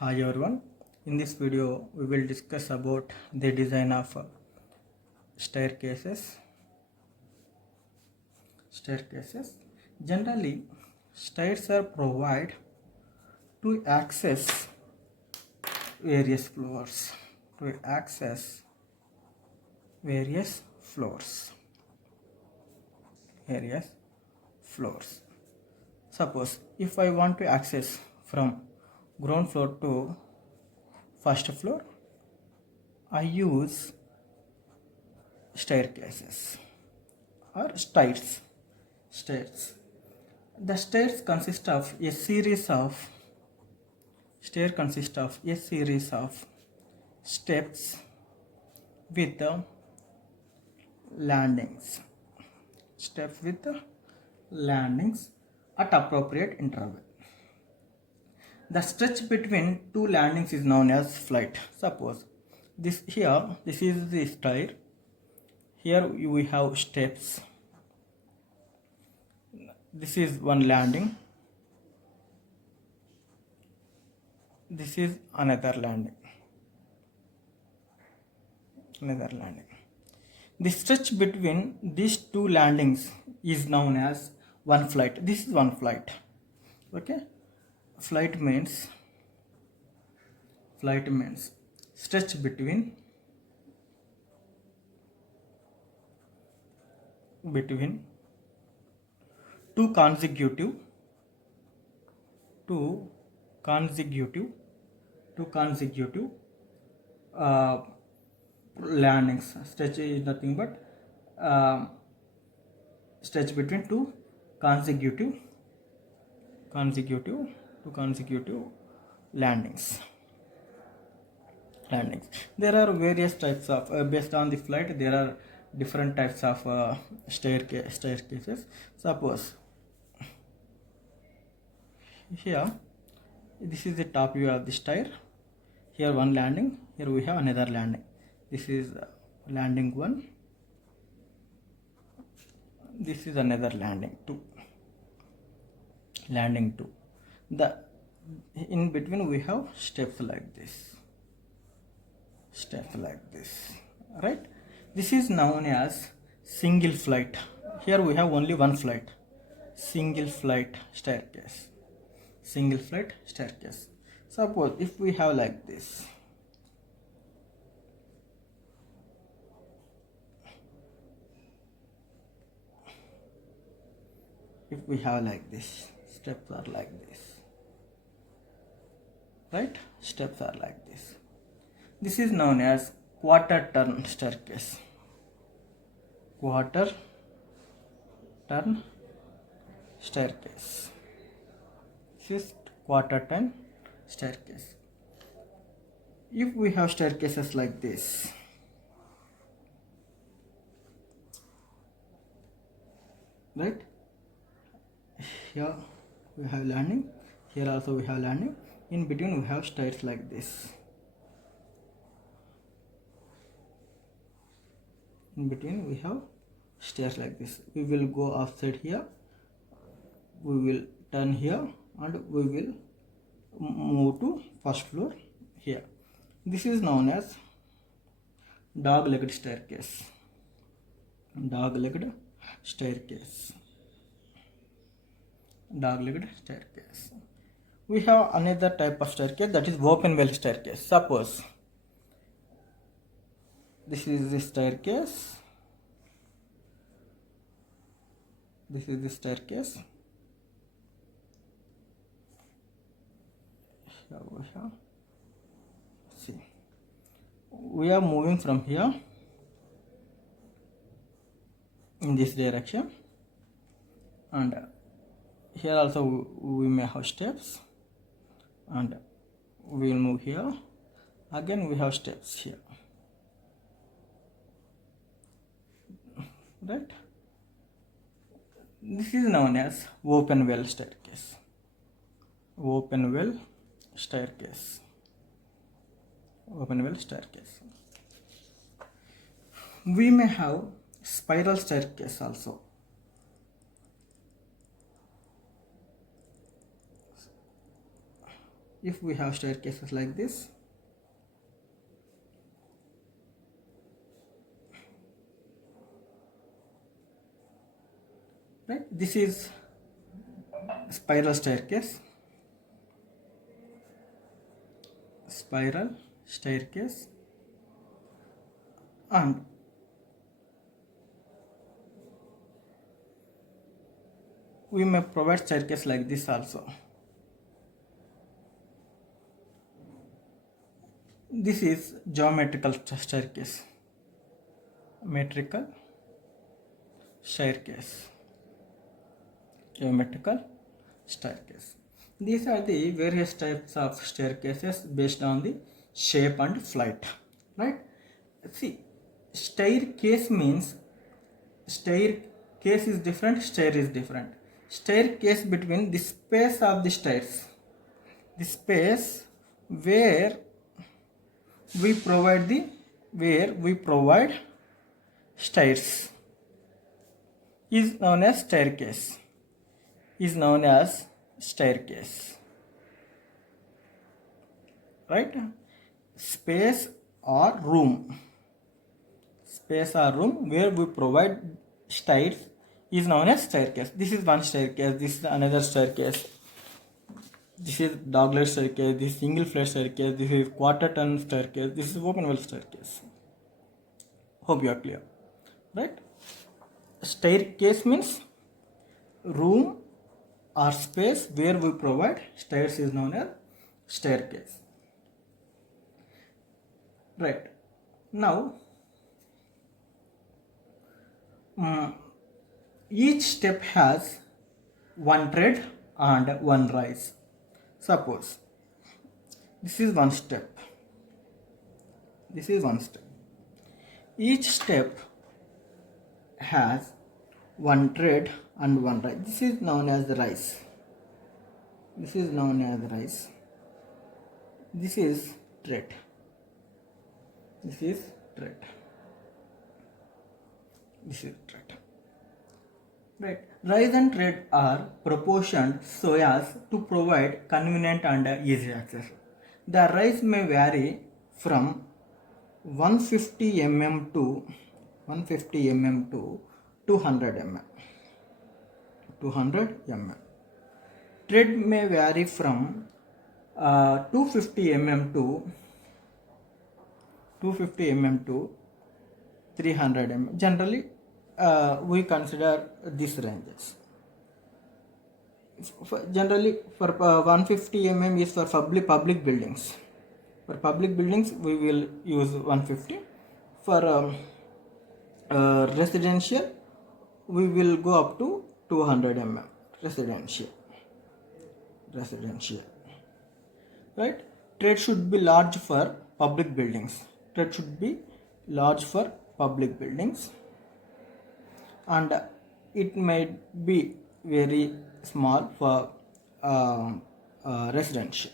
Hi everyone. In this video we will discuss about the design of staircases. Generally, stairs are provided to access various floors. Various floors. Various floors. Suppose if I want to access from ground floor to first floor, I use staircases or stairs. The stairs consist of a series of steps with landings. Steps with landings at appropriate interval. The stretch between two landings is known as flight. Suppose this is the stair. Here we have steps. This is one landing. This is another landing. The stretch between these two landings is known as one flight. This is one flight. Okay. Flight means stretch between two consecutive landings. Stretch is nothing but stretch between two consecutive landings. There are various types of based on the flight. There are different types of staircases. Suppose here, this is the top view of the stair. Here one landing. Here we have another landing. This is landing 1. This is another landing 2. In between we have steps like this. Right? This is known as single flight. Here we have only one flight. Single flight staircase. Suppose if we have like this. If we have like this, steps are like this. Right? Steps are like this. This is known as quarter turn staircase. This is quarter turn staircase. If we have staircases like this, right? Here we have landing. Here also we have landing. In between we have stairs like this. We will go outside here. We will turn here and we will move to first floor here. This is known as dog-legged staircase. We have another type of staircase, that is open well staircase. Suppose this is the staircase. See, we are moving from here in this direction, and here also we may have steps, and we will move here. Again we have steps here. Right? This is known as open well staircase. We may have spiral staircase also. if we have staircases like this, right, this is spiral staircase, and we may provide staircase like this also. This is geometrical staircase. Geometrical staircase. These are the various types of staircases based on the shape and flight, right? See, staircase means staircase is different, stair is different. Staircase between the space of the stairs, the space where we provide stairs is known as staircase. Right? Space or room where we provide stairs is known as staircase. This is one staircase, this is another staircase, this is dogleg staircase, this is single flight staircase, this is quarter turn staircase, this is open well staircase. Hope you are clear, right? Staircase means room or space where we provide stairs is known as staircase. Right. Now, each step has one tread and one rise. Suppose this is one step. Each step has one tread and one rise. This is known as the rise. This is tread. Right. Rise and tread are proportioned so as to provide convenient and easy access. The rise may vary from 150 mm to 200 mm. Tread may vary from 250 mm to 300 mm. Generally, we consider these ranges. Generally, for 150 mm is for public buildings. For public buildings, we will use 150. For residential, we will go up to 200 mm. Residential. Right? Tread should be large for public buildings. And it may be very small for residential.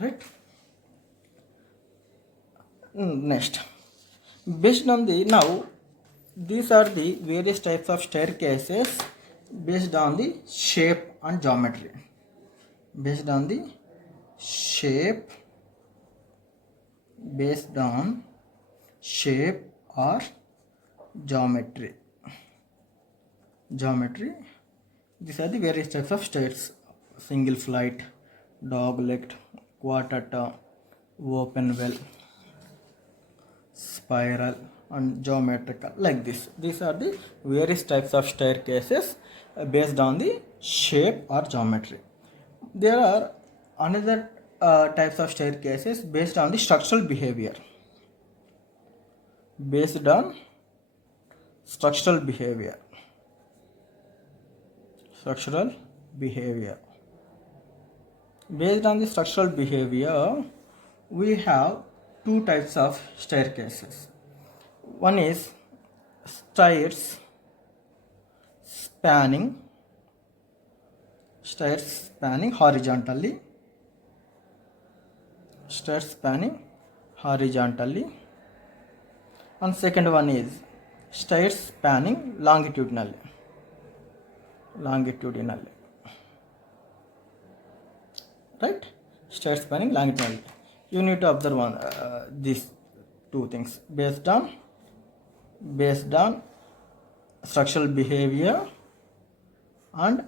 Right? Next, based on now these are the various types of staircases based on the shape and geometry. Based on shape or geometry. These are the various types of stairs: single flight, dog-legged, quarter turn, open well, spiral, and geometrical, like this. These are the various types of staircases based on the shape or geometry. There are another types of staircases based on the structural behavior. Based on structural behavior. Based on the structural behavior, we have two types of staircases. One is stairs spanning horizontally. And second one is stairs spanning longitudinally. right? Stair spanning longitudinally. You need to observe these two things based on structural behavior and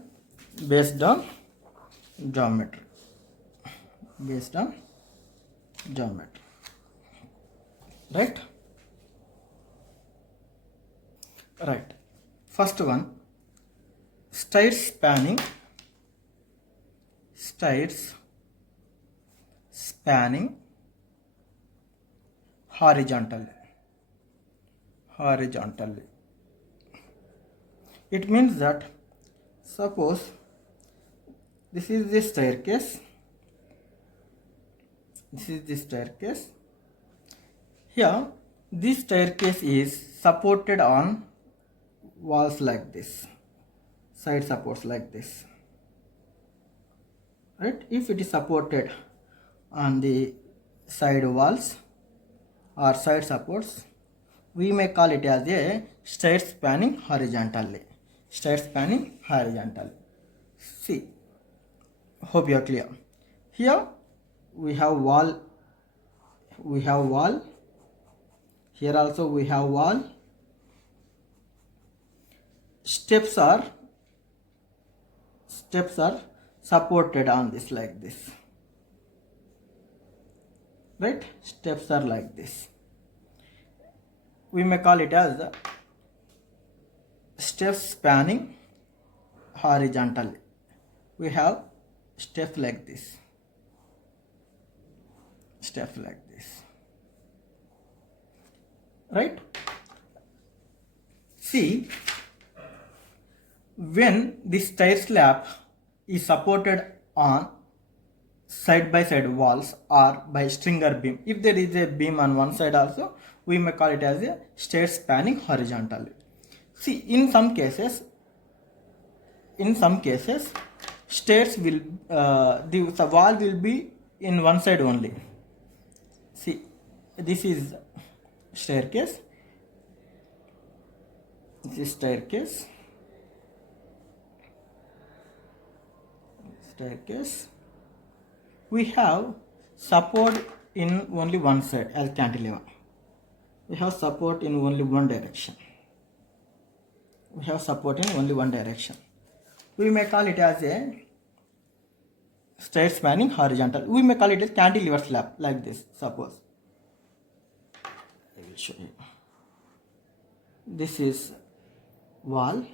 based on geometry. Based on geometry, right? Right. First one, stairs spanning horizontally. It means that suppose this is the staircase. Here this staircase is supported on walls like this, side supports like this, right? If it is supported on the side walls or side supports, we may call it as a stair spanning horizontally. See, hope you are clear. Here we have wall, here also we have wall. Steps are supported on this like this, right? Steps are like this. We may call it as steps spanning horizontally. We have steps like this, right? See, when the stair slab is supported on side by side walls or by stringer beam, if there is a beam on one side also, we may call it as a stair spanning horizontally. See, in some cases stairs will the wall will be in one side only. See, this is staircase, we have support in only one side as cantilever. We have support in only one direction. We may call it as a stair spanning horizontal. We may call it a cantilever slab like this. Suppose I will show you. This is wall.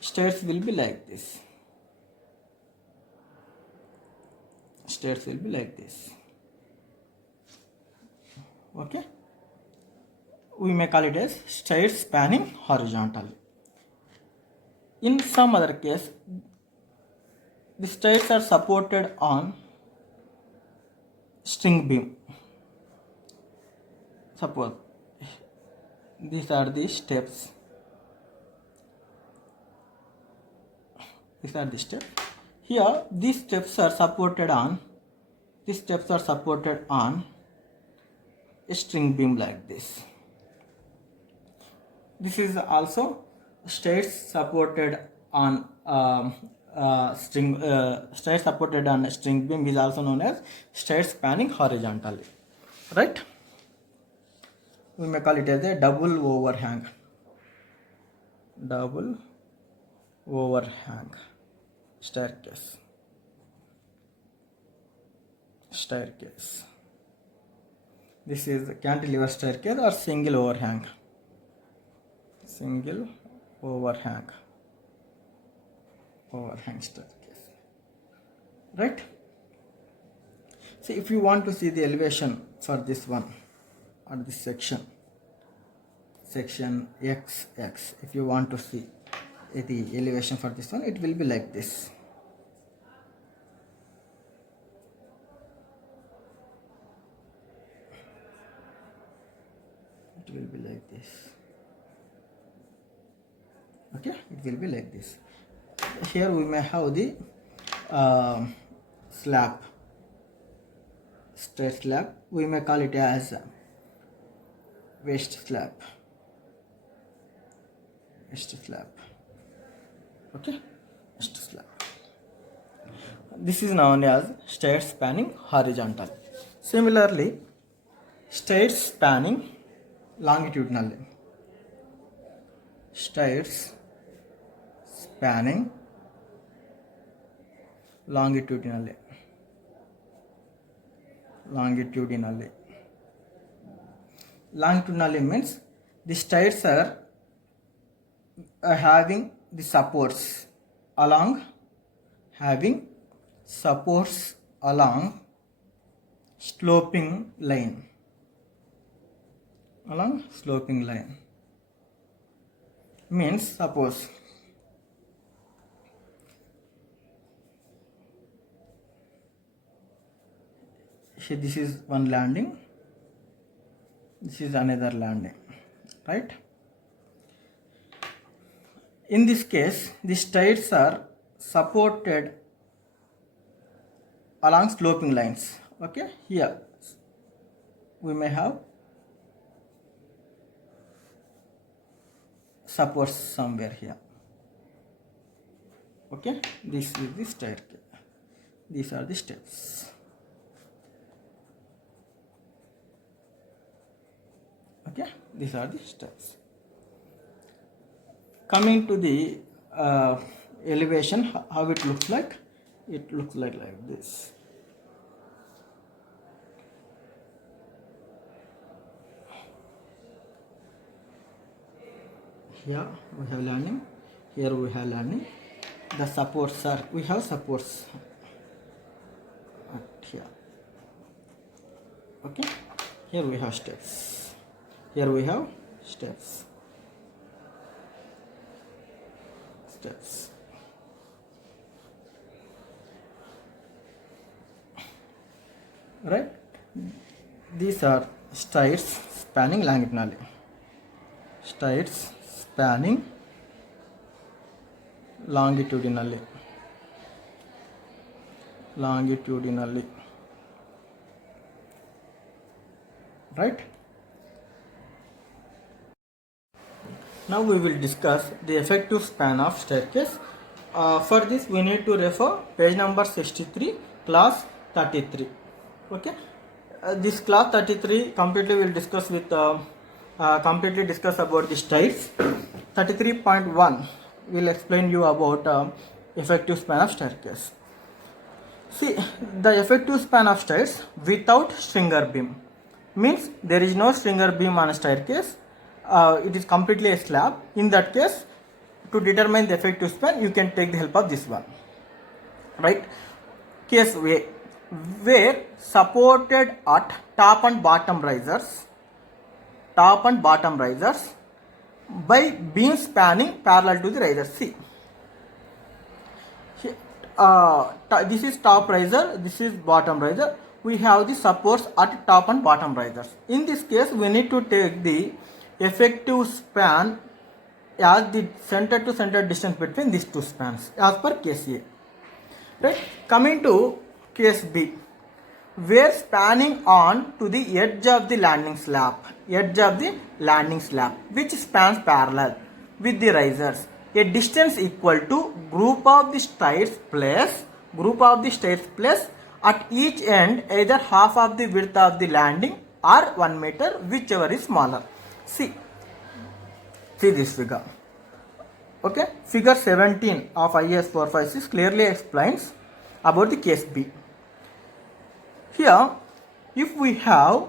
Stairs will be like this. Okay. We may call it as stairs spanning horizontally. In some other case, the stairs are supported on string beam. Suppose these are the steps. Here, these steps are supported on a string beam like this. This is also stairs supported on stairs supported on a string beam is also known as stairs spanning horizontally, right? We may call it as a double overhang staircase. This is cantilever staircase or single overhang staircase, right? See, if you want to see the elevation for this one or this section XX, if you want to see the elevation for this one, it will be like this. Okay, it will be like this. Here we may have the stair slab. We may call it as waist slab. Okay, waist slab. this is known as stairs spanning horizontal. Similarly, stairs spanning longitudinally. Stairs spanning longitudinally. Longitudinally means the stairs are having the supports along sloping line. Means suppose this is one landing, this is another landing, right? In this case, the stairs are supported along sloping lines. Okay, here we may have supports somewhere here. Okay, this is the staircase. These are the steps. Okay, these are the steps. Coming to the elevation, how it looks like? It looks like this. Here we have landing, here we have landing. The supports are, we have supports here. Okay, here we have steps, here we have steps. Right, these are stairs spanning longitudinally. Stairs spanning longitudinally. Right, now we will discuss the effective span of staircase. For this we need to refer page number 63, class 33. Okay, this class 33 completely will discuss with completely discuss about the stairs. 33.1 will explain you about effective span of staircase. See, the effective span of stairs without stringer beam means there is no stringer beam on a staircase. It is completely a slab. In that case, to determine the effective span, you can take the help of this one. Right? Case A, where supported at top and bottom risers by beam spanning parallel to the riser. See, this is top riser, this is bottom riser. We have the supports at top and bottom risers. In this case, we need to take the effective span as the center to center distance between these two spans as per case A. Right? Coming to case B, where spanning on to the edge of the landing slab, which spans parallel with the risers, a distance equal to group of the stairs plus at each end either half of the width of the landing or 1 meter, whichever is smaller. See this figure. Okay, figure 17 of IAS 456 clearly explains about the case B. Here, if we have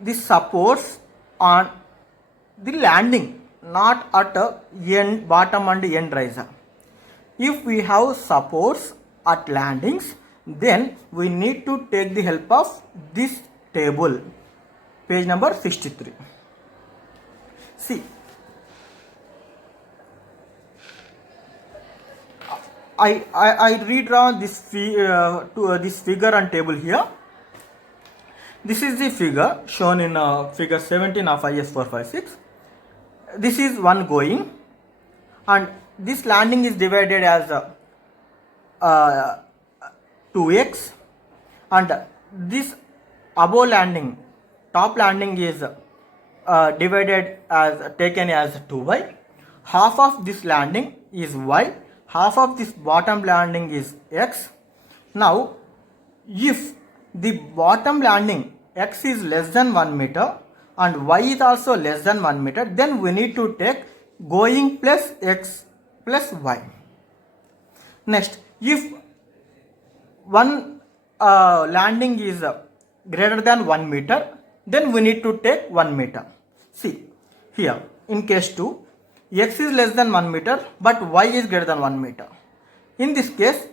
the supports on the landing, not at end, bottom and end riser. If we have supports at landings, then we need to take the help of this table, page number 63. See, I redraw this this figure and table here. This is the figure shown in figure 17 of IAS 456. This is one going, and this landing is divided as 2x, and this above landing, top landing is divided as taken as 2y. Half of this landing is y, half of this bottom landing is x. Now, if the bottom landing x is less than 1 meter and y is also less than 1 meter, then we need to take going plus x plus y. Next, if one landing is greater than 1 meter, then we need to take 1 meter. See, here in case 2, x is less than 1 meter but y is greater than 1 meter. In this case,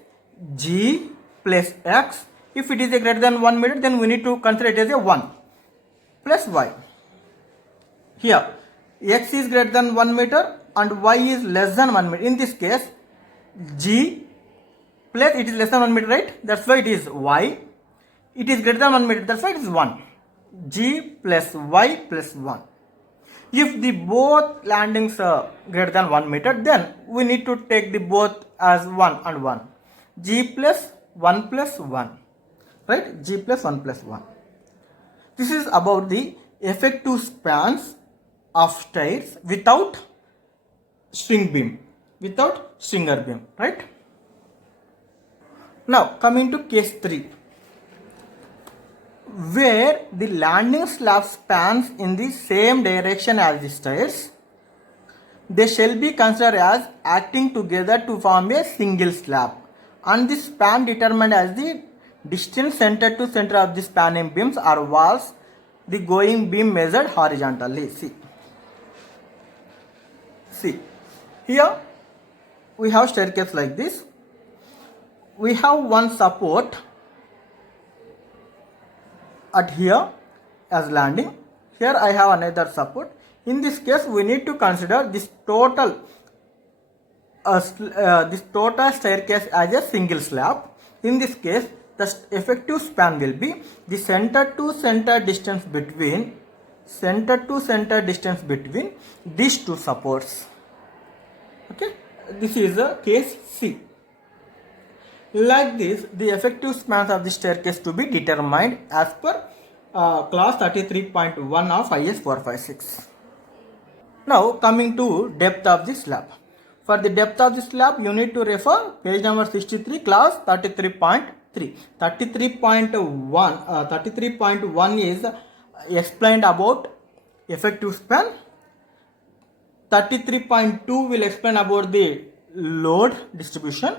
g plus x, if it is a greater than 1 meter, then we need to consider it as a 1 plus y. Here, x is greater than 1 meter and y is less than 1 meter. In this case, g plus it is less than 1 meter, right? That's why it is y. It is greater than 1 meter, that's why it is 1. G plus y plus 1. If the both landings are greater than 1 meter, then we need to take the both as 1 and 1. G plus 1 plus 1. Right? G plus 1 plus 1. This is about the effective spans of stairs without string beam. Without stringer beam. Right? Now coming to case 3, where the landing slab spans in the same direction as the stairs, they shall be considered as acting together to form a single slab, and the span determined as the distance center to center of the spanning beams or walls, the going beam measured horizontally. See, here we have staircase like this. We have one support at here as landing. Here I have another support. In this case, we need to consider this total staircase as a single slab. In this case, the effective span will be the center to center distance between these two supports. Okay, this is a case C. Like this, the effective spans of the staircase to be determined as per clause 33.1 of IS 456. Now coming to depth of the slab. For the depth of the slab, you need to refer page number 63, clause 33.3. 33.1 is explained about effective span. 33.2 will explain about the load distribution,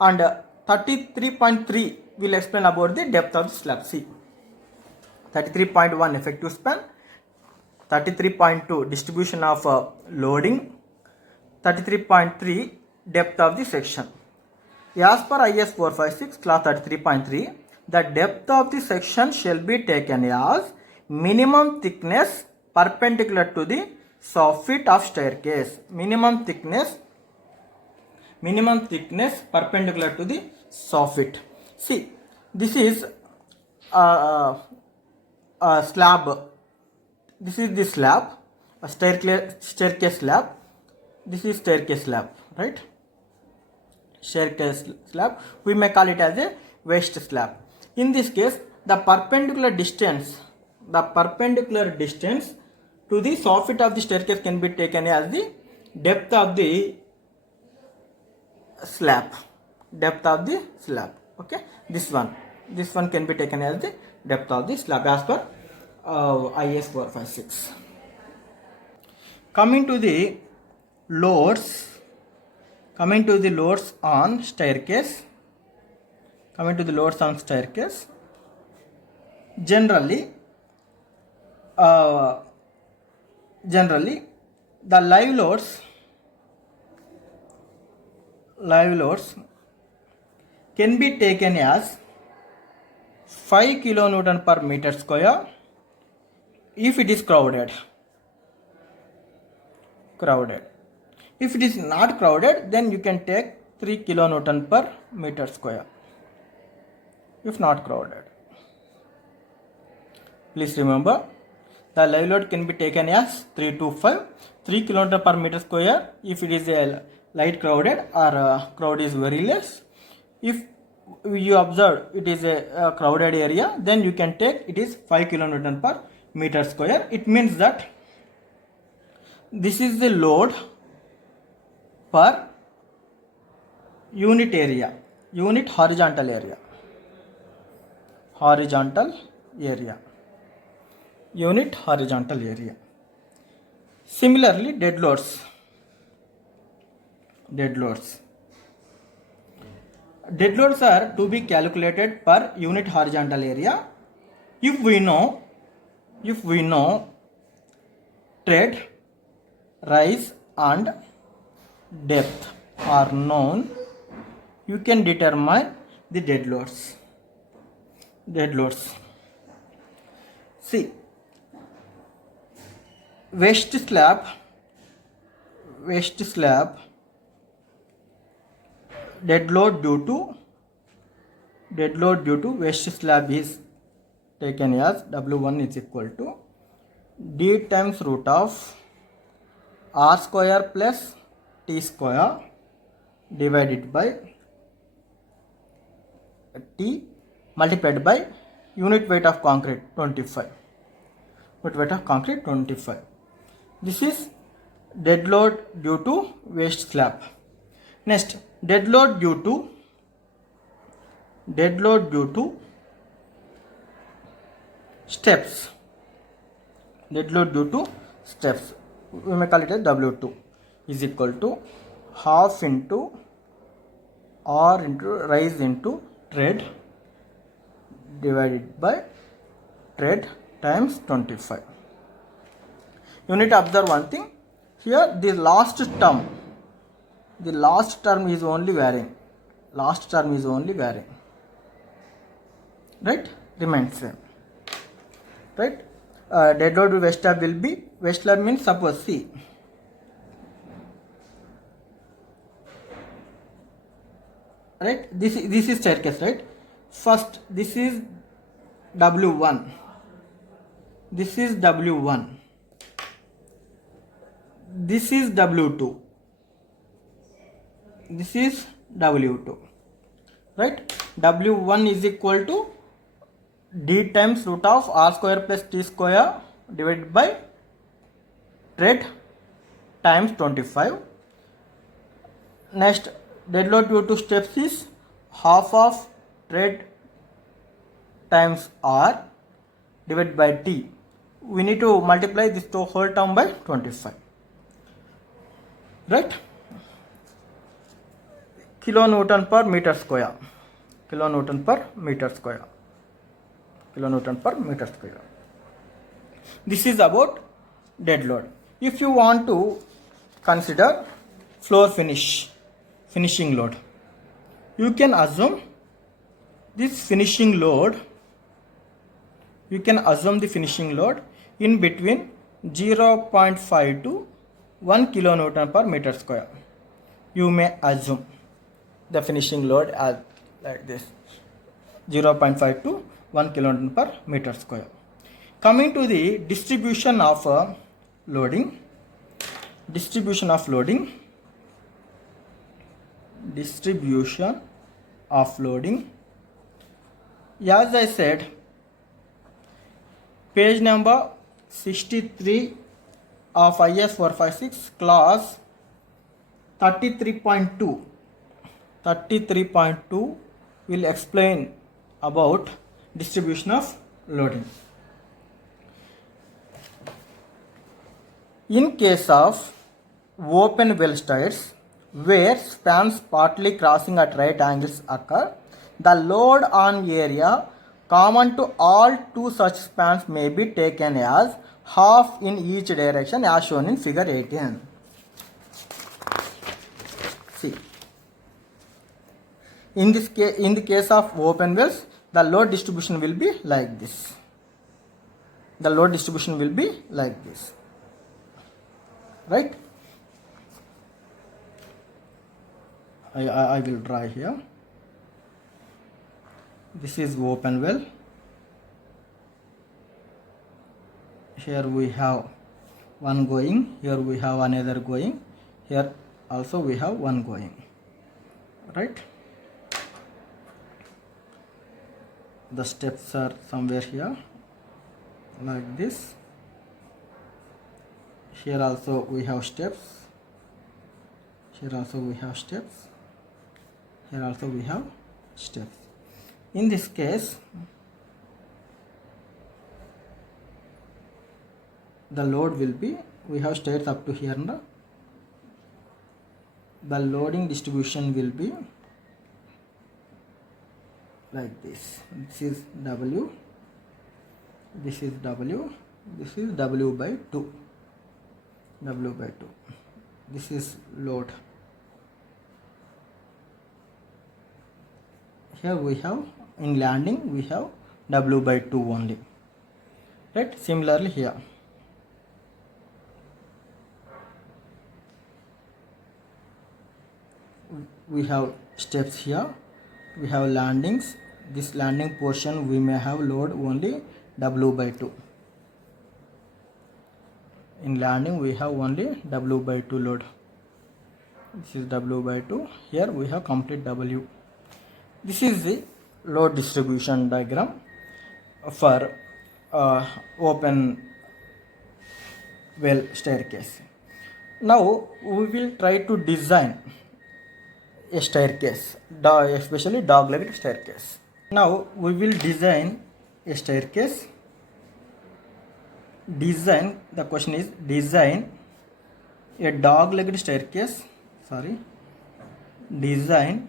and 33.3 will explain about the depth of the slab. See, 33.1 effective span, 33.2 distribution of loading, 33.3 depth of the section. As per IS 456 clause 33.3, the depth of the section shall be taken as minimum thickness perpendicular to the soffit of staircase. Minimum thickness perpendicular to the soffit. See, this is a slab. This is the slab, a staircase slab. This is staircase slab, right? Staircase slab. We may call it as a waist slab. In this case, the perpendicular distance to the soffit of the staircase can be taken as the depth of the slab. Okay, this one can be taken as the depth of the slab as per IS 456. Coming to the loads on staircase. Generally, the live loads can be taken as 5 kilonewton per meter square if it is crowded. If it is not crowded, then you can take 3 kilonewton per meter square if not crowded. Please remember, the live load can be taken as 3 to 5, 3 kilonewton per meter square if it is a light crowded or crowd is very less. If you observe it is a crowded area, then you can take it is 5 kilonewton per meter square. It means that this is the load per unit horizontal area. horizontal area. Unit horizontal area. Similarly, dead loads. Dead loads. Dead loads are to be calculated per unit horizontal area if we know tread, rise and depth are known. You can determine the dead loads. Dead loads. See, waste slab, dead load due to waste slab is taken as W1 is equal to D times root of R square plus T square divided by T multiplied by unit weight of concrete 25. Unit weight of concrete 25. This is dead load due to waste slab. Next, dead load due to steps. Dead load due to steps. We may call it as W2 is equal to half into R into rise into tread divided by tread times 25. You need to observe one thing. Here the last term is only varying. Right? Remains same. Right? Dead load to waste slab will be, waste slab means suppose see. Right? This is staircase, right? First, this is W1. This is W1. This is W2. This is W2. Right? W1 is equal to D times root of R square plus T square divided by tread times 25. Next, dead load due to steps is half of tread times R divided by T. We need to multiply this whole term by 25. Right? Kilonewton per meter square. Kilonewton per meter square. This is about dead load. If you want to consider floor finishing load, you can assume this finishing load. You can assume the finishing load in between 0.5 to 1 kilonewton per meter square. You may assume the finishing load as like this, 0.5 to 1 kilonewton per meter square. Coming to the distribution of loading. Distribution of loading. As I said, page number 63 of IS 456 class 33.2 will explain about distribution of loading. In case of open well stairs where spans partly crossing at right angles occur, the load on area common to all two such spans may be taken as half in each direction as shown in figure 18. See, in the case of open wells, the load distribution will be like this. Right? I will draw here. This is open well. Here we have one going, here we have another going, here also we have one going. Right? The steps are somewhere here like this. Here also we have steps. Here also we have steps. In this case, the load will be, we have stairs up to here, and the loading distribution will be like this. This is W, this is W, this is W by 2, W by 2. This is load. Here we have, in landing we have W by 2 only, right? Similarly here, we have steps here, we have landings. This landing portion we may have load only W by 2. In landing we have only W by 2 load. This is W by 2. Here we have complete W. This is the load distribution diagram for open well staircase. Now we will try to design a staircase, especially dog-legged staircase. Now we will design a staircase. Design, the question is design a dog-legged staircase. Design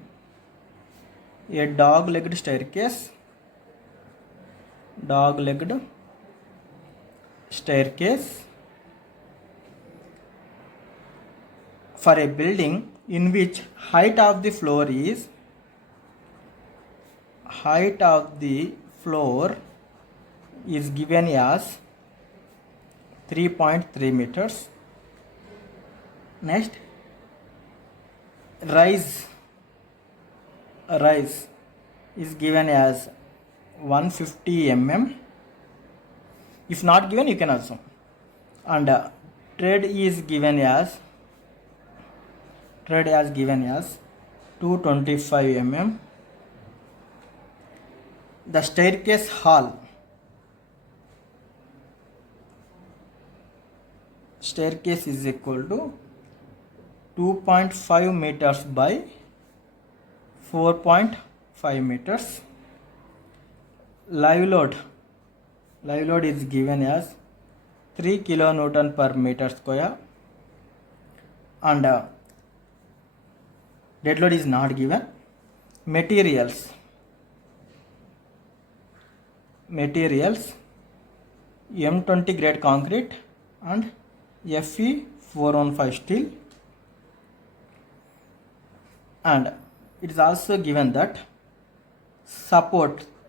a dog-legged staircase. Dog-legged staircase for a building in which height of the floor is given as 3.3 meters. Next, rise is given as 150 mm. If not given, you can assume. And tread is given as 225 mm. The staircase hall is equal to 2.5 meters by 4.5 meters. Live load is given as 3 kilonewton per meter square, and dead load is not given. Materials M20 grade concrete and Fe 415 steel, and it is also given that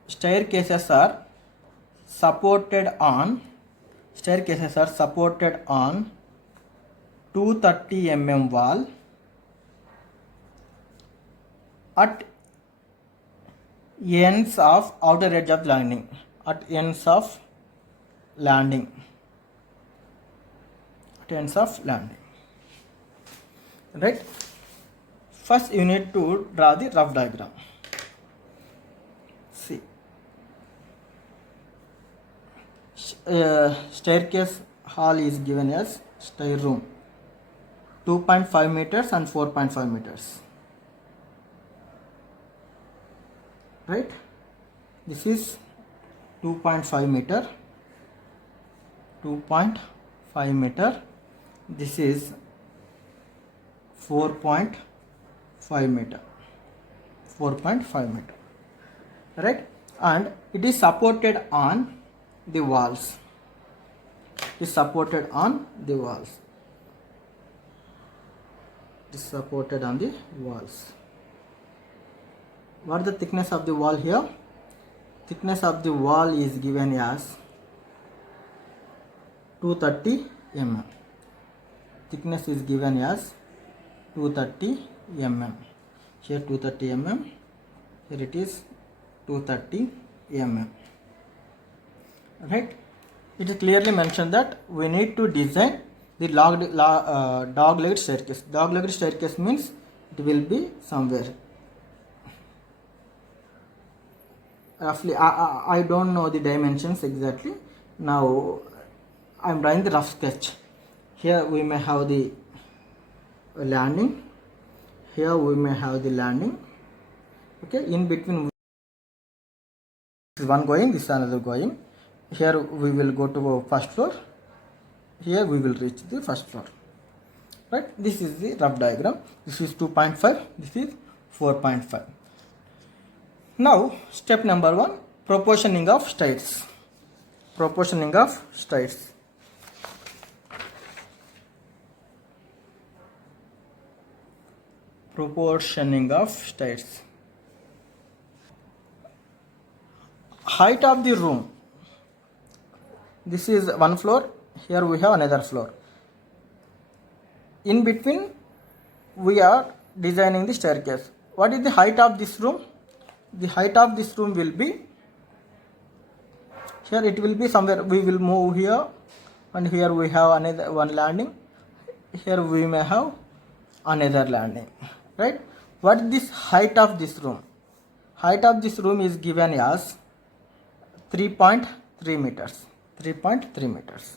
staircases are supported on 230 mm wall at ends of outer edge of landing. Right? First you need to draw the rough diagram. See, staircase hall is given as stair room, 2.5 meters and 4.5 meters. Right? This is 2.5 meter. This is 4.5 meter. Right? And it is supported on the walls. What is the thickness of the wall here? Thickness of the wall is given as 230 mm. Thickness is given as 230 mm. Here 230 mm. Here it is 230 mm. Right? It is clearly mentioned that we need to design the dog-legged staircase. Dog-legged staircase means it will be somewhere. Roughly, I don't know the dimensions exactly. Now I am drawing the rough sketch. Here we may have the landing. Here we may have the landing. Okay, in between this is one going, this is another going. Here we will go to first floor. here we will reach the first floor. Right, this is the rough diagram. This is 2.5, this is 4.5. Now step number 1, proportioning of stairs. Proportioning of stairs. Proportioning of stairs. Height of the room. This is one floor, here we have another floor. In between we are designing the staircase. What is the height of this room? The height of this room will be, here it will be somewhere, we will move here, and here we have another one landing, here we may have another landing, right? What is this height of this room? Height of this room is given as 3.3 meters. 3.3 meters.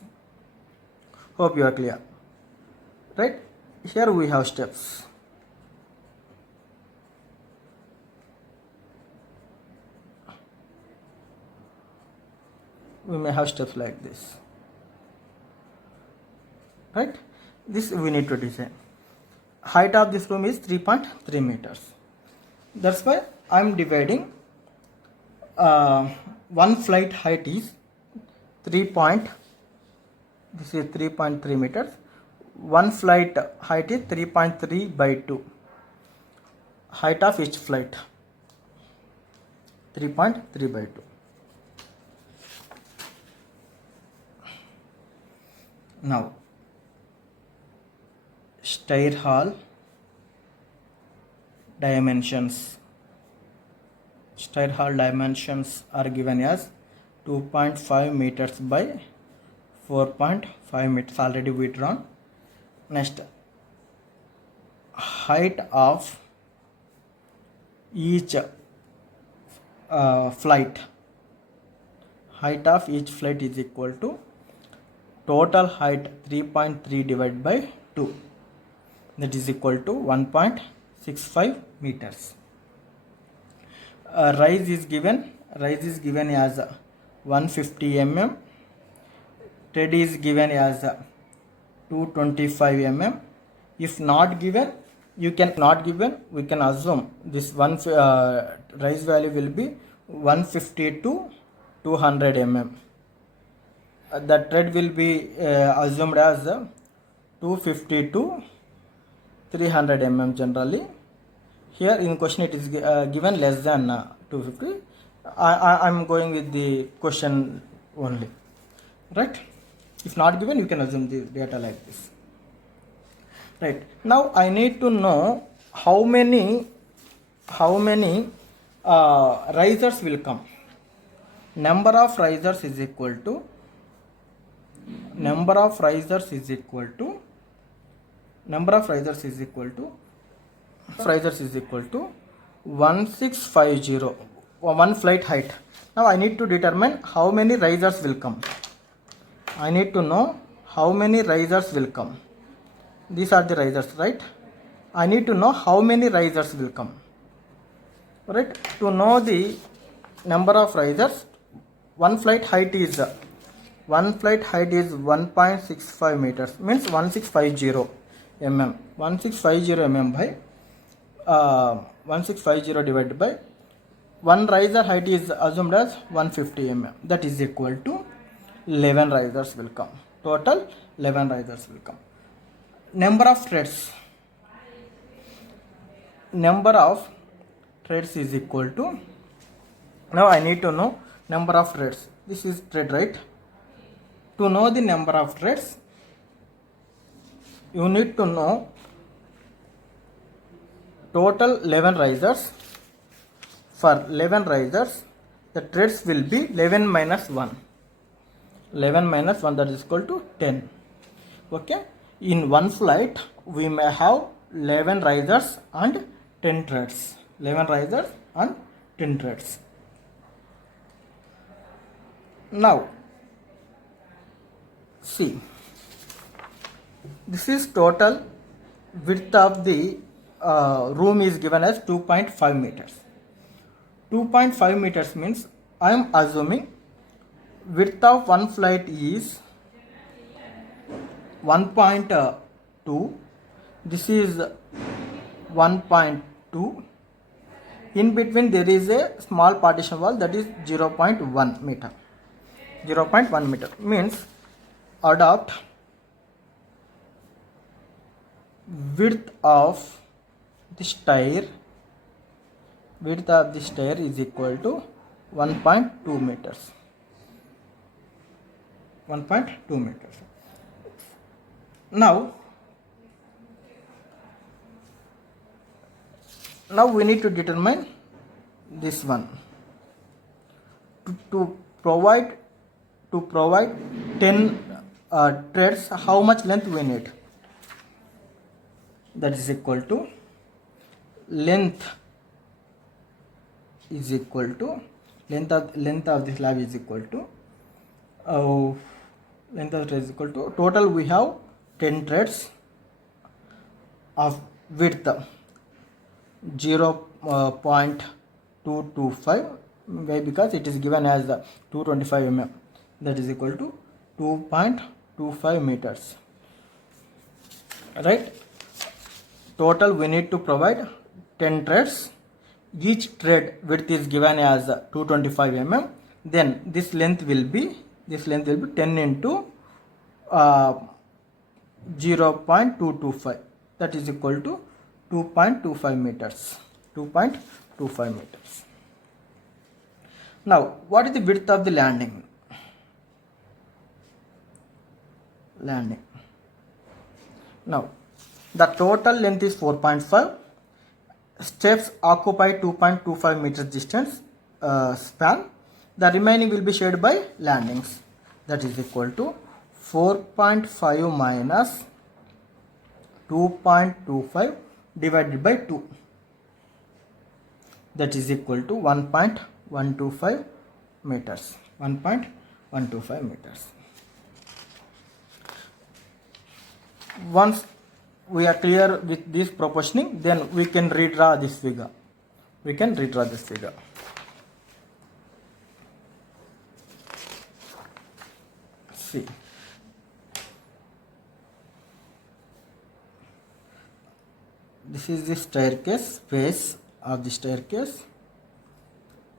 Hope you are clear. Right? Here we have steps. We may have steps like this. Right? This we need to design. Height of this room is 3.3 meters. That's why I am dividing. One flight height is 3.3 meters. One flight height is 3.3 by 2. Height of each flight 3.3 by 2. Now stair hall dimensions. Stair hall dimensions are given as 2.5 meters by 4.5 meters. Already we drawn. Next, height of each flight. Height of each flight is equal to total height 3.3 divided by 2. That is equal to 1.65 meters. Rise is given as 150 mm. Tread is given as 225 mm. If not given, we can assume this one rise value will be 150 to 200 mm. The tread will be assumed as 250 to 300 mm generally. Here in question it is given less than 250. I am going with the question only, right? If not given, you can assume the data like this. Right, now I need to know how many risers will come. Number of risers is equal to 1650, one flight height. Now I need to determine how many risers will come. I need to know how many risers will come. These are the risers, right? I need to know how many risers will come. Right? To know the number of risers, one flight height is 1.65 meters, means 1650 mm. 1650 mm by 1650 divided by one riser height is assumed as 150 mm. That is equal to 11 risers will come. Total 11 risers will come. Number of threads. Number of threads is equal to, now I need to know number of threads. This is thread, right? To know the number of threads, you need to know total 11 risers. For 11 risers, the threads will be 11 minus 1. 11 minus 1, that is equal to 10. Okay. In one flight, we may have 11 risers and 10 threads. 11 risers and 10 threads. Now, see, this is total width of the room is given as 2.5 meters. 2.5 meters means I am assuming width of one flight is 1.2, this is 1.2. In between there is a small partition wall, that is 0.1 meter. 0.1 meter means adopt width of the stair is equal to 1.2 meters. 1.2 meters. Now we need to determine this one. To provide 10 threads, how much length we need? That is equal to length of the slab is equal to total we have 10 threads of width 0.225, why? Because it is given as 225 mm, that is equal to 2.25 meters, right? Total we need to provide 10 threads. Each thread width is given as 225 mm. Then this length will be 10 into 0.225, that is equal to 2.25 meters. 2.25 meters. Now what is the width of the landing? Now the total length is 4.5. Steps occupy 2.25 meters distance span. The remaining will be shared by landings. That is equal to 4.5 minus 2.25 divided by 2. That is equal to 1.125 meters. 1.125 meters. Once we are clear with this proportioning, then we can redraw this figure. See, this is the staircase, face of the staircase,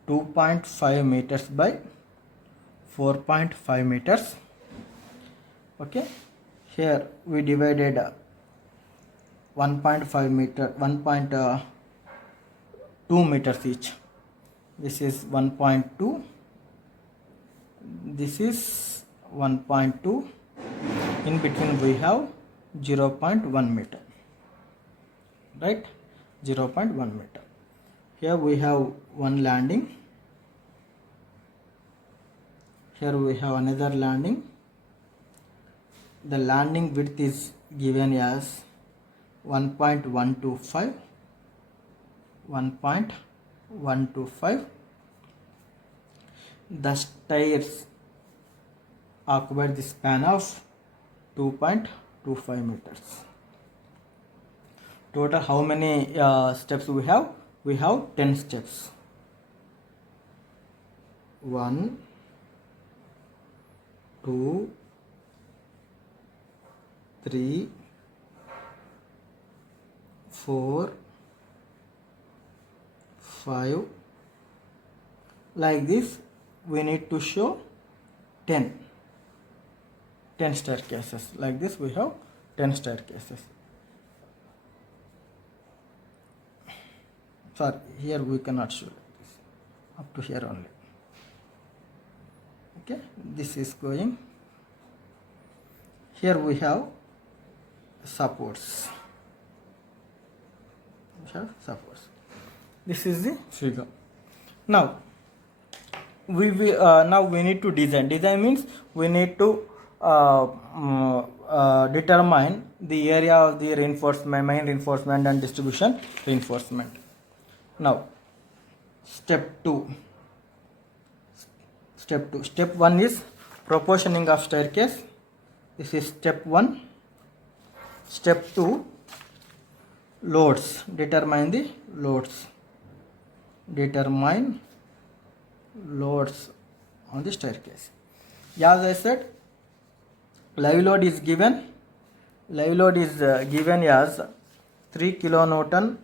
2.5 meters by 4.5 meters. Okay, here we divided 1.5 meter, 1.2 meters each. This is 1.2, this is 1.2. In between we have 0.1 meter, right? 0.1 meter. Here we have one landing, here we have another landing. The landing width is given as 1.125. The stairs occupy the span of 2.25 meters. Total how many steps we have? We have 10 steps. 1, 2, 3, 4, 5. Like this we need to show 10 staircases. Like this we have 10 staircases. Sorry, here we cannot show like this, up to here only. Okay, this is going. Here we have supports. This is the figure. Now we need to design. Design means we need to determine the area of the reinforcement, main reinforcement and distribution reinforcement. Now step 2. Step 1 is proportioning of staircase. This is step 1. Step 2, loads. Determine the loads. Determine loads on the staircase. As I said, live load is given live load is given as 3 kilonewton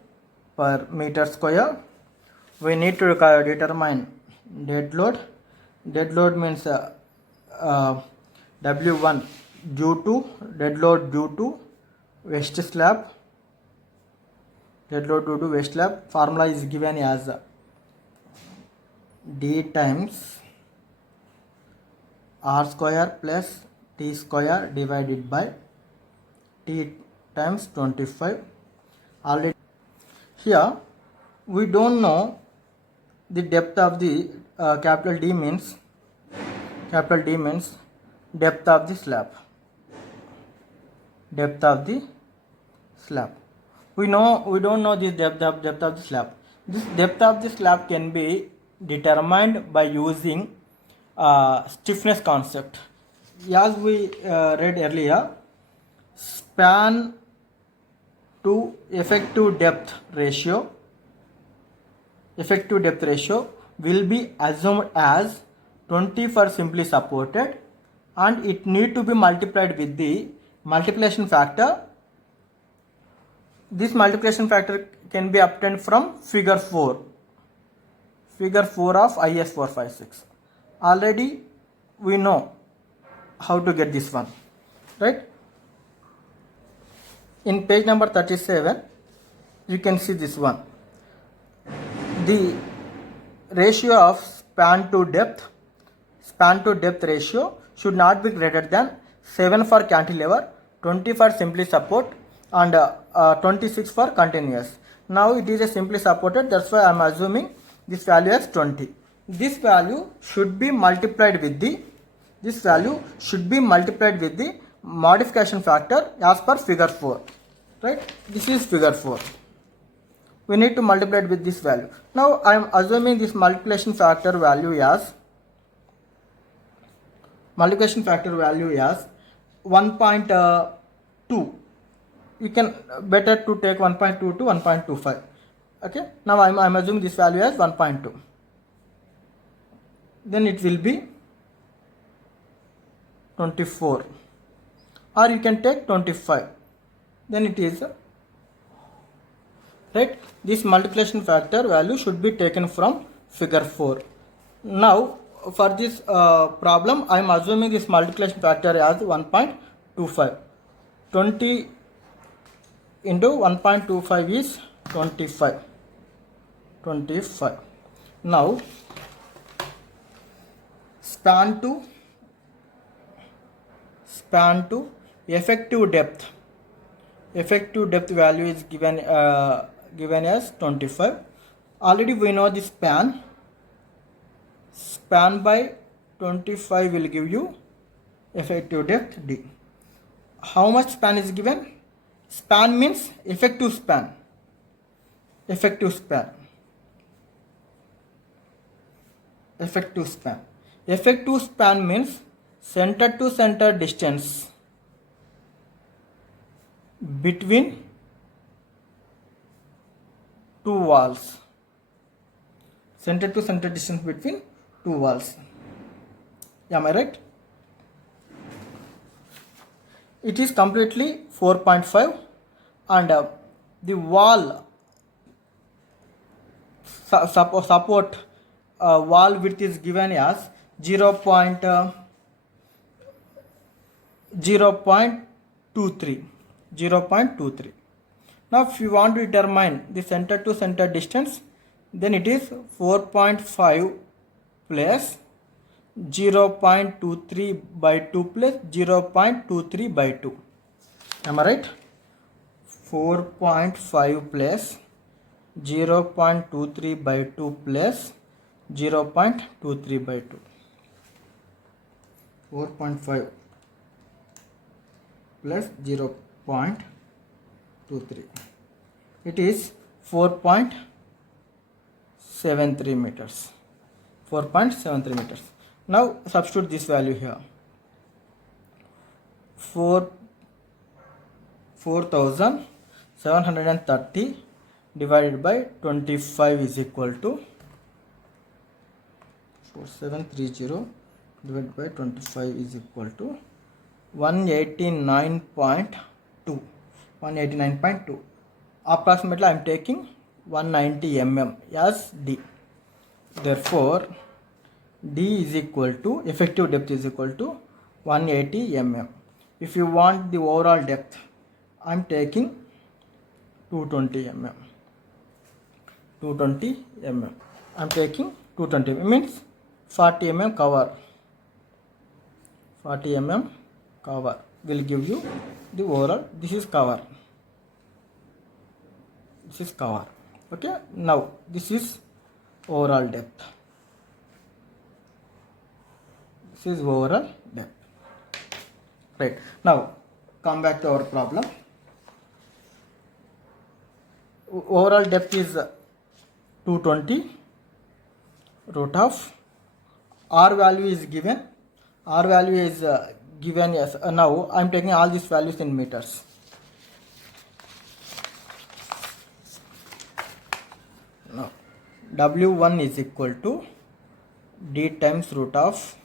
per meter square. We need to determine dead load. Dead load means W1 due to dead load due to waste slab. Dead load due to waste slab. Formula is given as D times R square plus T square divided by T times 25. Already here we don't know the depth of the capital D means depth of the slab. Depth of the slab. We don't know this depth of the slab. This depth of the slab can be determined by using stiffness concept. As we read earlier, span to effective depth ratio will be assumed as 20 for simply supported, and it need to be multiplied with the multiplication factor. This multiplication factor can be obtained from figure 4 of IS 456. Already we know how to get this one, right? In page number 37 you can see this one. The ratio of span to depth ratio should not be greater than 7 for cantilever, 20 for simply support, and 26 for continuous. Now it is a simply supported, that's why I am assuming this value as 20. This value should be multiplied with the modification factor as per figure 4, right? This is figure 4. We need to multiply it with this value. Now I am assuming this multiplication factor value as 1.2. You can better to take 1.2 to 1.25. Okay, now I'm assuming this value as 1.2. Then it will be 24, or you can take 25. Then it is right. This multiplication factor value should be taken from figure 4. Now for this problem I am assuming this multiplication factor as 1.25. 20 into 1.25 is 25. Now span to effective depth value is given as 25. Already we know the span by 25 will give you effective depth D. How much span is given? Span means effective span. Effective span means center to center distance between two walls. Center to center distance between two walls. Am I right? It is completely 4.5, and the wall support wall width is given as 0.23. Now if you want to determine the center to center distance, then it is 4.5 plus 0.23 by 2 plus 0.23 by 2. Am I right? 4.5 plus 0.23 by 2 plus 0.23 by 2. 4.5 plus 0.23. It is 4.73 meters. 4.73 meters. Now substitute this value here. 4,730 divided by 25 is equal to 4730 divided by 25 is equal to 189.5 189.2. Approximately I am taking 190 mm as D. Therefore, D is equal to, effective depth is equal to 180 mm. If you want the overall depth, I am taking 220 mm. 220 mm. I am taking 220 mm means 40 mm cover. 40 mm cover will give you the overall. This is cover. This is cover. Okay. Now this is overall depth. This is overall depth. Right. Now come back to our problem. Overall depth is 220. Root of R value is given. R value is given as now I am taking all these values in meters. Now W1 is equal to D times root of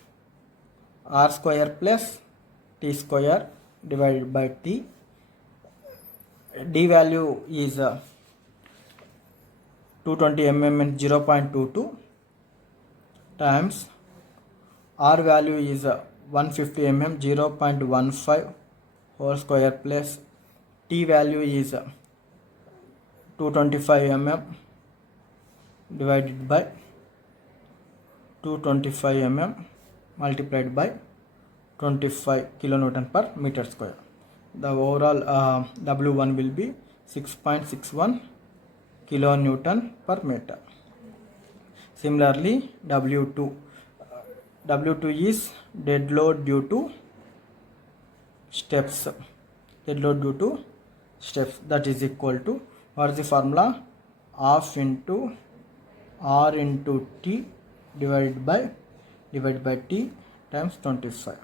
R square plus T square divided by T. D value is 220 mm and 0.22 times R value is 150 mm 0.15 whole square plus T value is 225 mm divided by 225 mm multiplied by 25 kilonewton per meter square. The overall W1 will be 6.61 kilonewton per meter. Similarly, W2 is dead load due to steps. Dead load due to steps, that is equal to, what is the formula? Half into R into T divided by T times 25.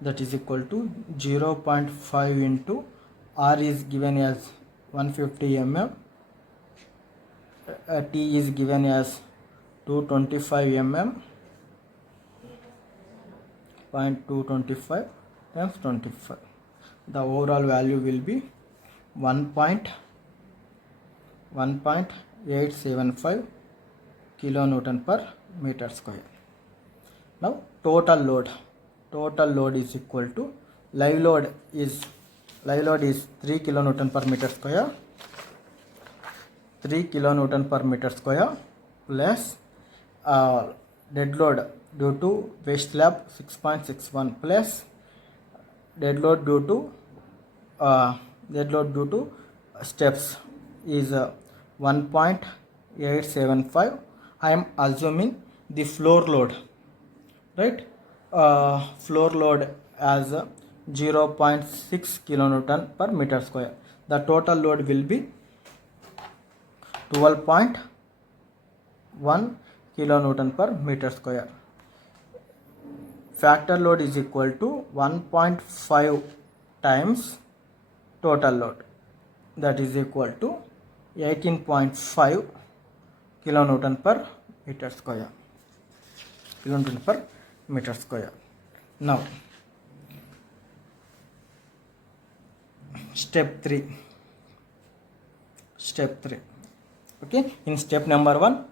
That is equal to 0.5 into R is given as 150 mm. T is given as 225 mm. 0.225 times 25. The overall value will be 1.875 kilonewton per meter square. Now total load is equal to live load is 3 kilonewton per meter square. 3 kilonewton per meter square plus dead load due to waste slab 6.61 plus dead load due to steps is 1.875. I am assuming the floor load, right? Floor load as 0.6 kilonewton per meter square. The total load will be 12.1 kilonewton per meter square. Factor load is equal to 1.5 times total load, that is equal to 18.5 kilonewton per meter square. Now step 3. Okay, in step number 1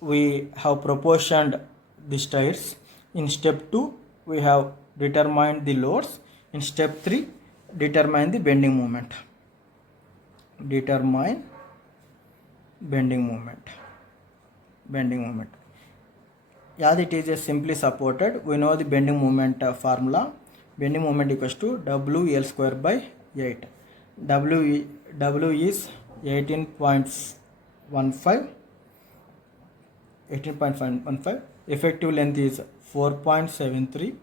we have proportioned the tires. In step 2 we have determined the loads. In step 3 determine the bending moment. As it is a simply supported, we know the bending moment formula. Bending moment equals to WL square by 8. W is 18.15. Effective length is 4.73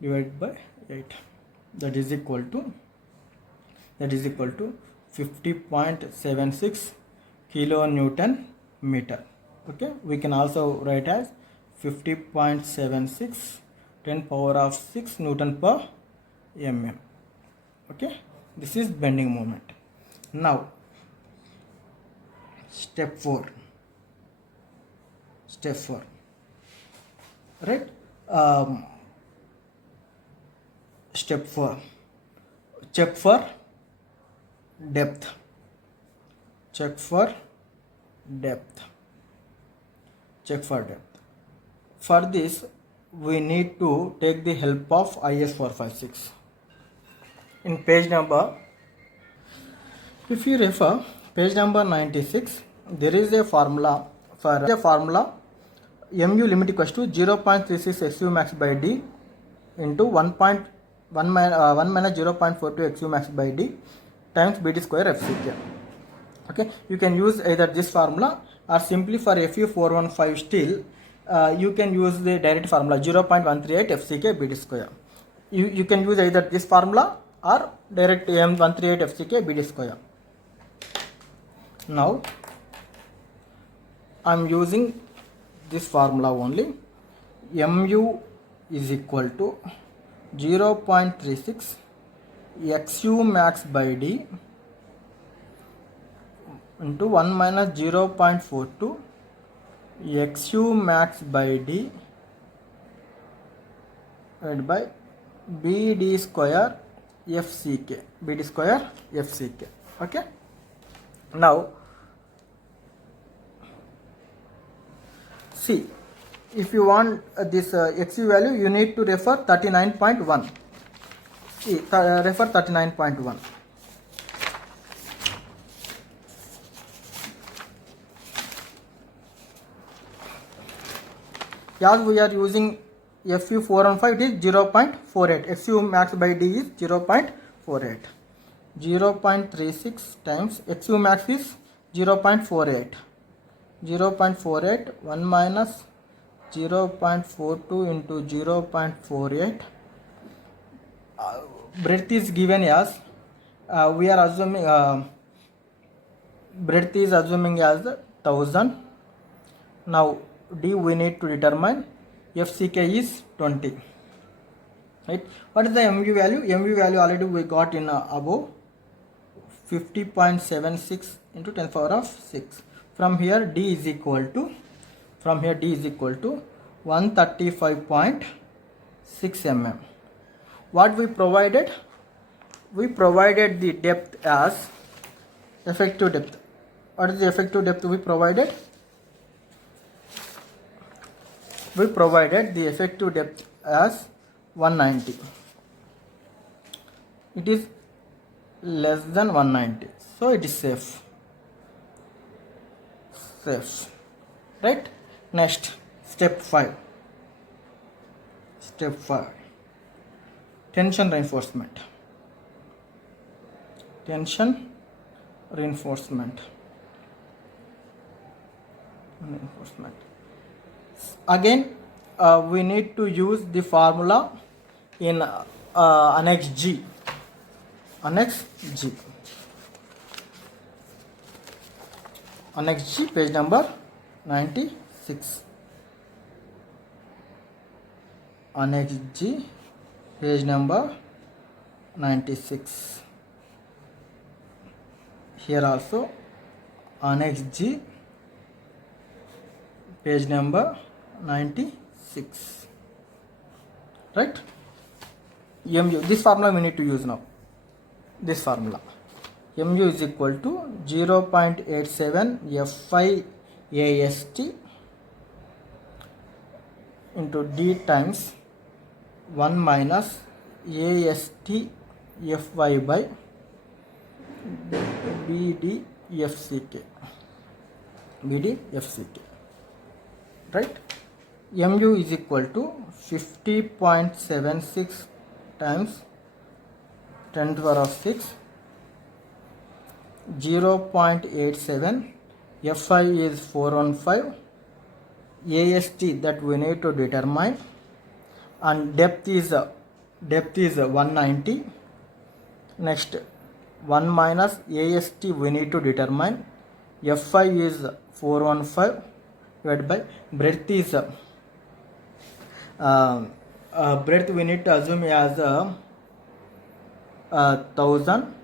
divided by 8. That is equal to 50.76 kilonewton meter. Okay, we can also write as 50.76 10 power of 6 Newton per mm. Okay, this is bending moment. Now step 4, right? Step 4, check for depth. Check for depth. Check for depth. For this, we need to take the help of IS 456. In page number, if you refer page number 96, there is a formula for mu limit equals to 0.36 SU max by D into 1 minus 0.42 XU max by D times BD square FCK. Okay, you can use either this formula or simply for FU415 still you can use the direct formula 0.138 FCK BD square. You can use either this formula or direct M138 FCK BD square. Now I am using this formula only. Mu is equal to 0.36 XU max by D into 1 minus 0.42 XU max by D divided by BD square FCK. BD square FCK. Okay. Now see, if you want this XU value, you need to refer 39.1. See, refer 39.1. As we are using FU415, it is 0.48. XU max by D is 0.48. 0.36 times XU max is 0.48. 0.48, 1 minus 0.42 into 0.48. Breadth is given as, we are assuming, breadth is assuming as 1000. Now D we need to determine. FCK is 20. Right? What is the MU value? MU value already we got in above, 50.76 into 10 power of 6. From here D is equal to 135.6 mm. What we provided? We provided the depth as effective depth. What is the effective depth we provided? We provided the effective depth as 190. It is less than 190, so it is safe. Right? Next, step 5. Tension reinforcement. Again, we need to use the formula in Annex G. Annex G, page number 96. Annex G, page number 96. Here also Annex G, page number 96. Right? MU, this formula we need to use now. This formula. MU is equal to 0.87 Fi AST into D times 1 minus AST Fy by BD FCK. Right? Mu is equal to 50.76 times 10 to the power of 6, 0.87, Fi is 415, AST that we need to determine, and depth is 190. Next, 1 minus AST we need to determine, Fi is 415 divided by breadth is breadth we need to assume as 1000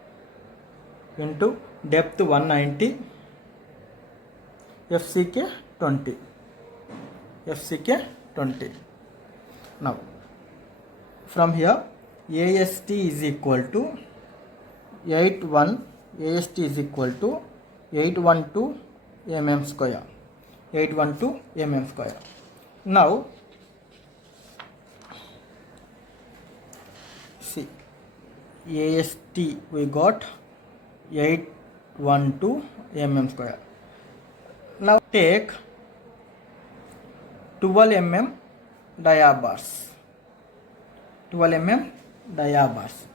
into depth 190, FCK 20. Now from here AST is equal to 81 AST is equal to 812 mm square. 812 mm square. Now see, AST we got 812 mm square. Now take 12 mm dia bars. 12 mm dia bars.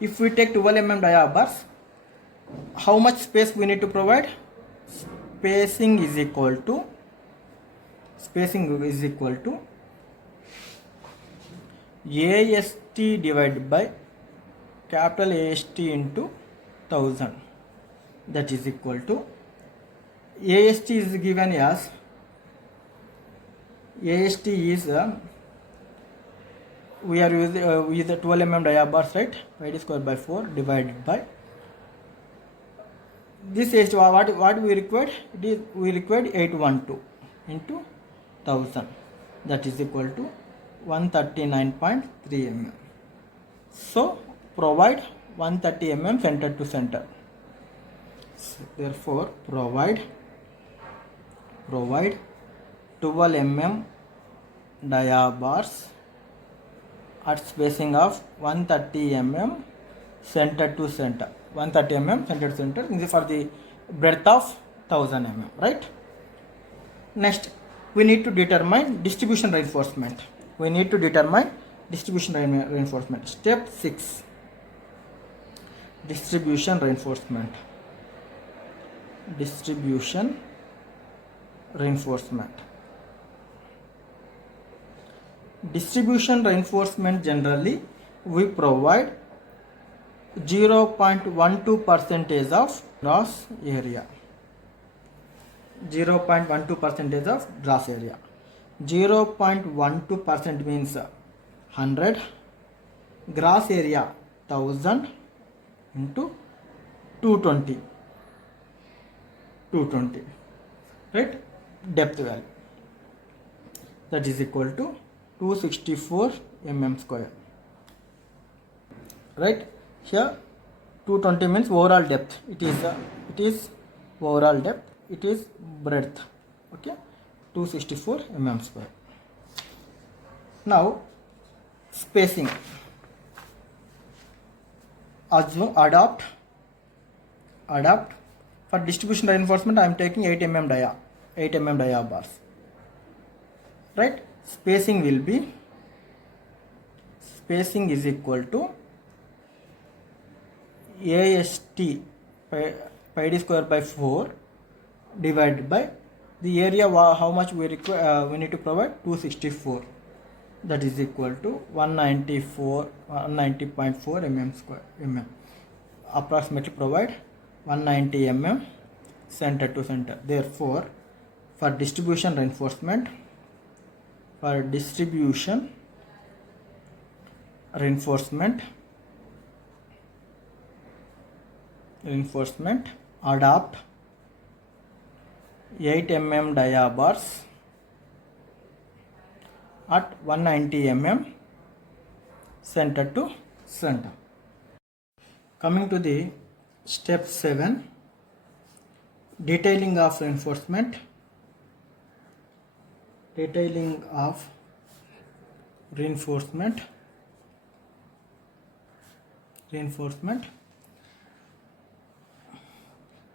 If we take 12 mm dia bars, how much space we need to provide? Spacing is equal to AST divided by capital AST into 1000. That is equal to AST is given as AST is we are using with the 12 mm dia bars, right? Pi d square by 4 divided by this AST. What we required? We required 812 into 1000. That is equal to 139.3 mm. So provide 130 mm center to center. So therefore provide 12 mm dia bars at spacing of 130 mm center to center. 130 mm center to center. This is for the breadth of 1000 mm, right? Next, we need to determine distribution reinforcement. Step 6. Distribution reinforcement. Distribution reinforcement generally we provide 0.12 percentage of gross area. 0.12% means 100, gross area 1000 into 220, right? Depth value, that is equal to 264 mm square, right? Here 220 means overall depth. It is overall depth. It is breadth. Okay, 264 mm square. Now spacing. Assume adopt. For distribution reinforcement, I am taking 8 mm dia bars. Right? Spacing is equal to AST pi d square by 4 divided by the area. How much we require? We need to provide 264. That is equal to 190.4 mm square. Approximately provide 190 mm center to center. Therefore, for distribution reinforcement, adopt 8 mm dia bars at 190 mm center to center. Coming to the step 7, detailing of reinforcement.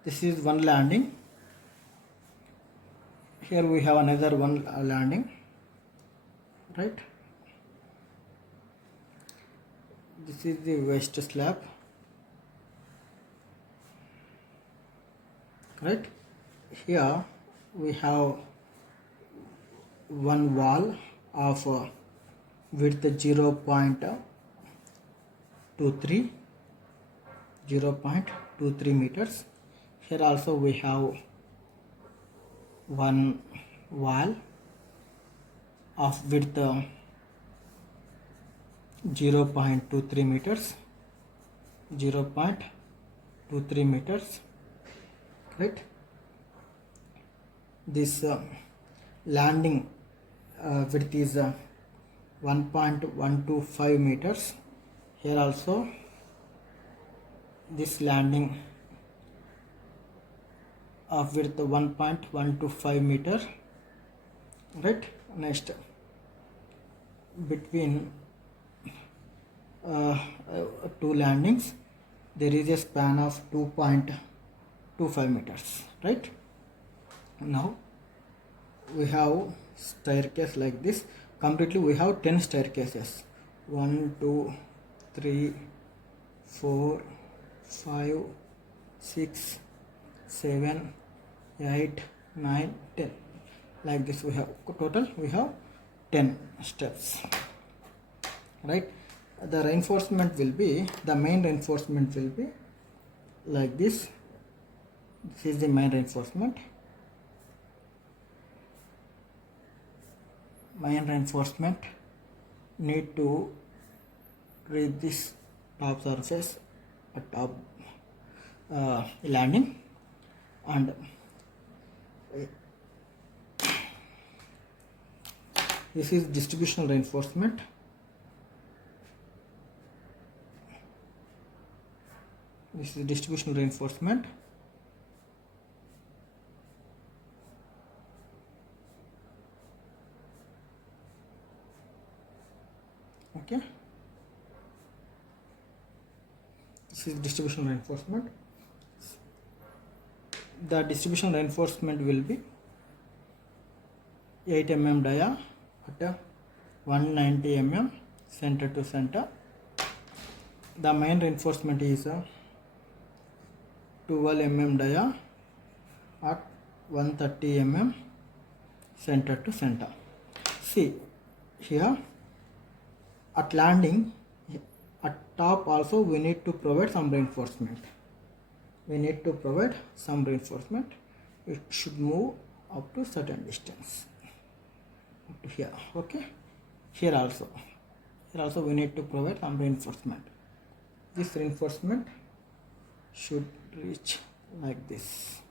This is one landing. Here we have another one landing, right? This is the west slab, right? Here we have one wall of width 0.23 meters. Here also we have one wall of width 0.23 meters. 0.23 meters, right? This landing width is 1.125 meters. Here also this landing of width 1.125 meter, right? Next, between two landings there is a span of 2.25 meters, right? Now we have staircase like this. Completely we have 10 staircases. 1 2 3 4 5 6 7 8 9 10, like this. We have total, we have 10 steps, right? The reinforcement will be, the main reinforcement will be like this. This is the main reinforcement. Main reinforcement need to reach this top surface, a top landing, and this is distributional reinforcement. This is distributional reinforcement. Okay, this is distributional reinforcement. The distributional reinforcement will be 8 mm dia at 190 mm center to center. The main reinforcement is 12 mm dia at 130 mm center to center. See here, at landing, at top also we need to provide some reinforcement. We need to provide some reinforcement. It should move up to certain distance, up to here. Okay, here also we need to provide some reinforcement. This reinforcement should reach like this.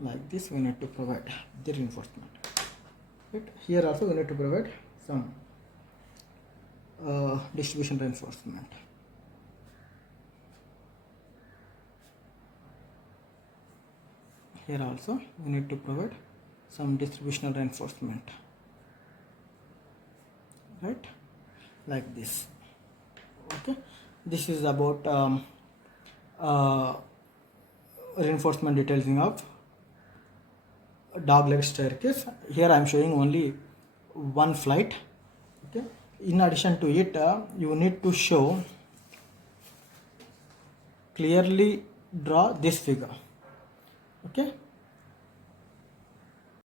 Like this we need to provide the reinforcement, right? Here also we need to provide some distribution reinforcement. Here also we need to provide some distributional reinforcement, right? Like this. Okay, this is about reinforcement detailing of dog leg staircase. Here I am showing only one flight. Okay, in addition to it, you need to show, clearly draw this figure. Okay,